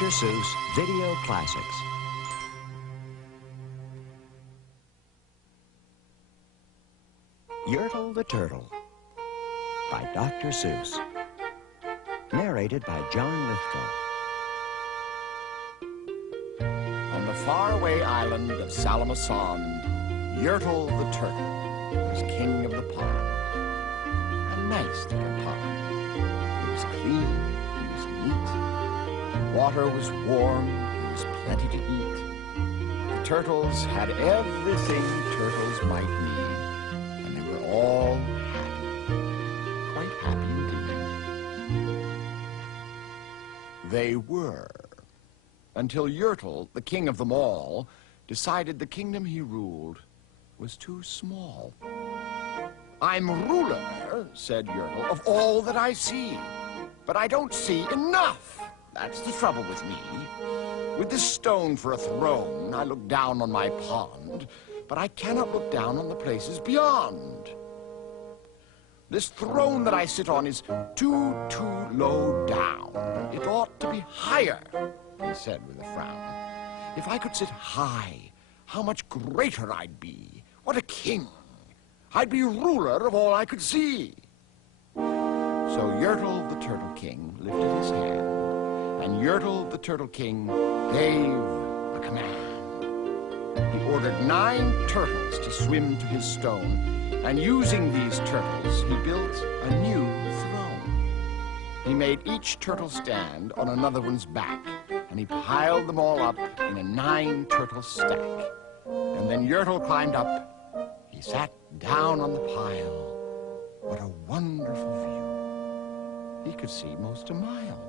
Dr. Seuss Video Classics. Yertle the Turtle by Dr. Seuss. Narrated by John Lithgow. On the faraway island of Salamason, Yertle the Turtle was king of the pond. A nice little pond. It was clean, it was neat. The water was warm, there was plenty to eat. The turtles had everything turtles might need, and they were all happy, quite happy indeed. They were. Until Yertle, the king of them all, decided the kingdom he ruled was too small. "I'm ruler," said Yertle, "of all that I see, but I don't see enough. That's the trouble with me. With this stone for a throne, I look down on my pond, but I cannot look down on the places beyond. This throne that I sit on is too low down. It ought to be higher," he said with a frown. "If I could sit high, how much greater I'd be. What a king! I'd be ruler of all I could see." So Yertle the Turtle King lifted his hand, and Yertle the Turtle King gave a command. He ordered 9 turtles to swim to his stone, and using these turtles, he built a new throne. He made each turtle stand on another one's back, and he piled them all up in a 9-turtle stack. And then Yertle climbed up. He sat down on the pile. What a wonderful view. He could see most a mile.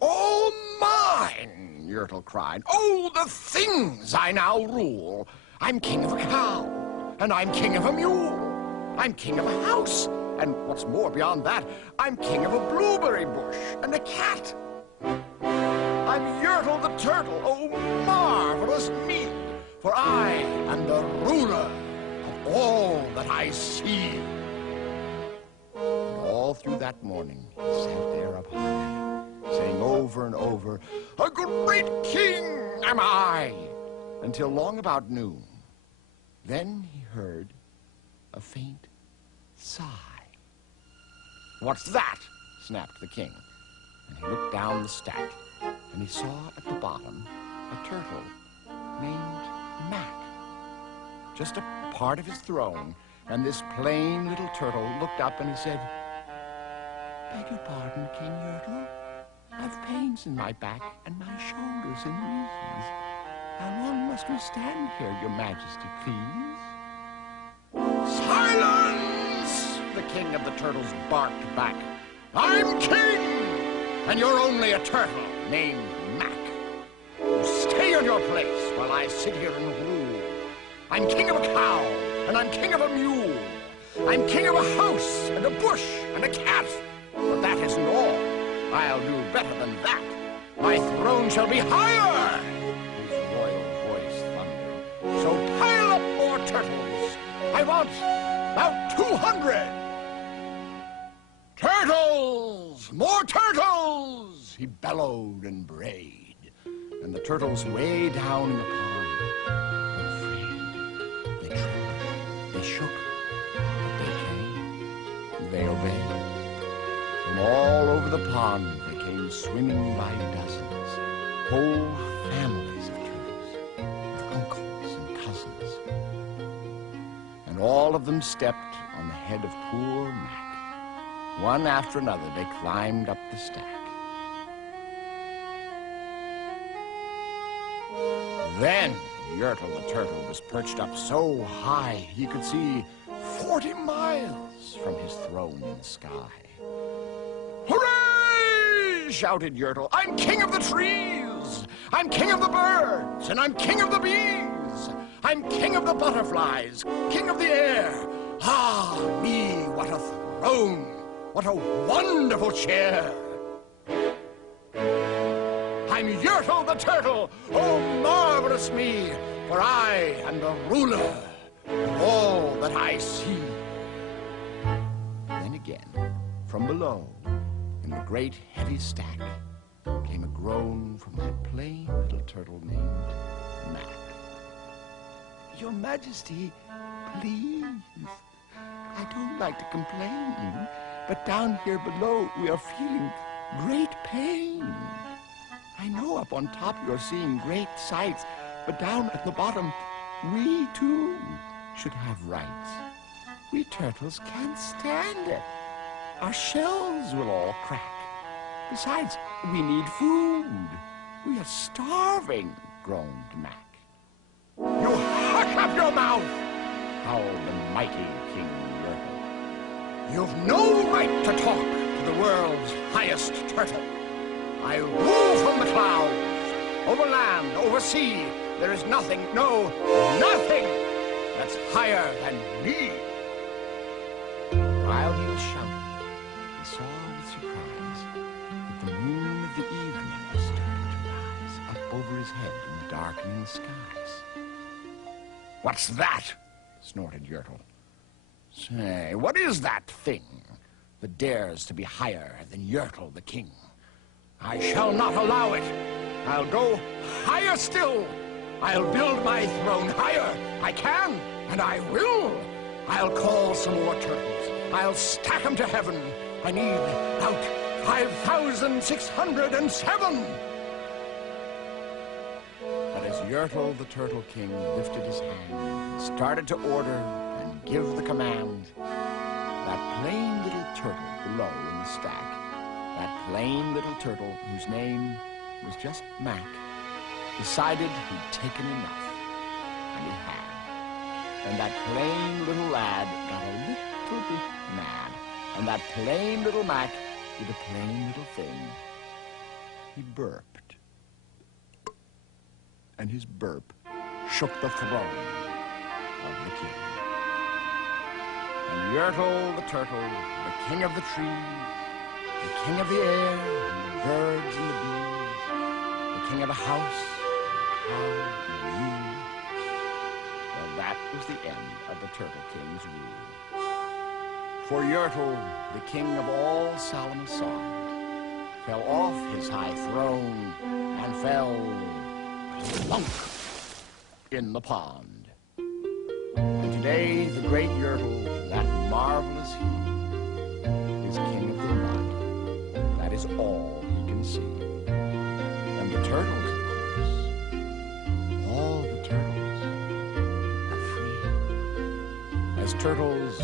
"All mine!" Yertle cried. "Oh, the things I now rule! I'm king of a cow, and I'm king of a mule. I'm king of a house, and what's more beyond that, I'm king of a blueberry bush and a cat. I'm Yertle the Turtle, oh marvelous me, for I am the ruler of all that I see." And all through that morning, he sat there up high, saying over and over, "A great king am I," until long about noon. Then he heard a faint sigh. "What's that?" snapped the king, and he looked down the stack, and he saw at the bottom a turtle named Mac. Just a part of his throne, and this plain little turtle looked up and he said, "Beg your pardon, King Yertle. I've pains in my back and my shoulders and knees. How long must we stand here, your majesty, please?" "Silence!" the king of the turtles barked back. "I'm king, and you're only a turtle named Mac. You stay in your place while I sit here and rule. I'm king of a cow, and I'm king of a mule. I'm king of a house, and a bush, and a cat. But that isn't all. I'll do better than that. My throne shall be higher!" His royal voice thundered. "So pile up more turtles. I want about 200. Turtles! More turtles!" he bellowed and brayed. And the turtles way down in the pond were afraid. They trembled, they shook, but they came, they obeyed. From all over the pond they came swimming by dozens, whole families of turtles, their uncles and cousins. And all of them stepped on the head of poor Mac. One after another, they climbed up the stack. Then Yertle the Turtle was perched up so high he could see 40 miles from his throne in the sky. "Hooray!" shouted Yertle. "I'm king of the trees! I'm king of the birds! And I'm king of the bees! I'm king of the butterflies! King of the air! Ah, me, what a throne! What a wonderful chair! I'm Yertle the Turtle, oh marvelous me, for I am the ruler of all that I see." Then again, from below, in the great heavy stack, came a groan from that plain little turtle named Mac. Your Majesty, please. I don't like to complain, but down here below we are feeling great pain. I know up on top you're seeing great sights, but down at the bottom, we too should have rights. We turtles can't stand it. Our shells will all crack. Besides, we need food. We are starving, groaned Mac. You hush up your mouth, howled the mighty King Yertle. You've no right to talk to the world's highest turtle. I rule from the clouds, over land, over sea. There is nothing, no, nothing that's higher than me. While he was shouting, he saw with surprise that the moon of the evening was starting to rise up over his head in the darkening skies. What's that? Snorted Yertle. Say, what is that thing that dares to be higher than Yertle the king? I shall not allow it. I'll go higher still. I'll build my throne higher. I can, and I will. I'll call some more turtles. I'll stack them to heaven. I need about 5,607. But as Yertle the Turtle King lifted his hand and started to order and give the command, that plain little turtle below in the stack, that plain little turtle whose name was just Mac, decided he'd taken enough, and he had. And that plain little lad got a little bit mad, and that plain little Mac did a plain little thing. He burped. And his burp shook the throne of the king. And Yertle the turtle, the king of the trees, the king of the air, and the birds and the bees, the king of the house, the cow, and the mule. Well, that was the end of the Turtle King's rule. For Yertle, the king of all solemn songs, fell off his high throne and fell plunk in the pond. And today, the great Yertle, that marvelous he, is king of the mud. That is all he can see. And the turtles, of course, all the turtles are free. As turtles